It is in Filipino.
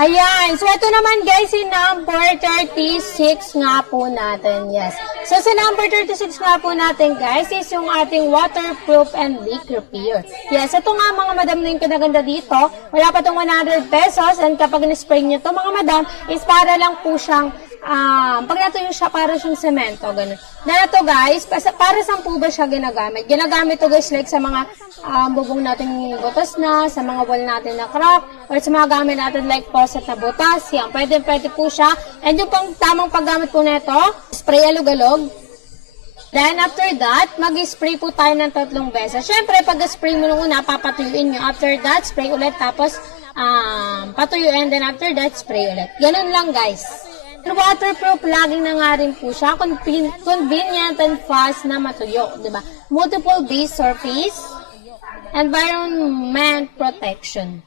Ayan. So, ito naman guys, yung number 36 nga po natin. Yes. So, sa number 36 nga po natin guys, is yung ating waterproof and leak repair. Yes. Ito nga mga madam na yung kinaganda dito. Wala pa itong 100 pesos. And kapag na-spray nyo ito mga madam, is para lang po siyang pag natuyo siya, para siyang semento, ganun. Na to guys, para saan po ba siya ginagamit? Ginagamit to guys like sa mga bubong natin butas na, sa mga wall natin na crack, or sa mga gamit natin like faucet na butas, yan, pwede po siya. And yung pang tamang paggamit po nito, spray alog-alog. Then after that, mag-spray po tayo ng 3 beses. Syempre, pag-spray mo nung una, papatuyuin nyo. After that, spray ulit, tapos patuyuin, then after that, spray ulit. Ganun lang guys. Waterproof, laging na nga rin po siya. Convenient and fast na matuyo, di ba? Multiple base surface, environment protection.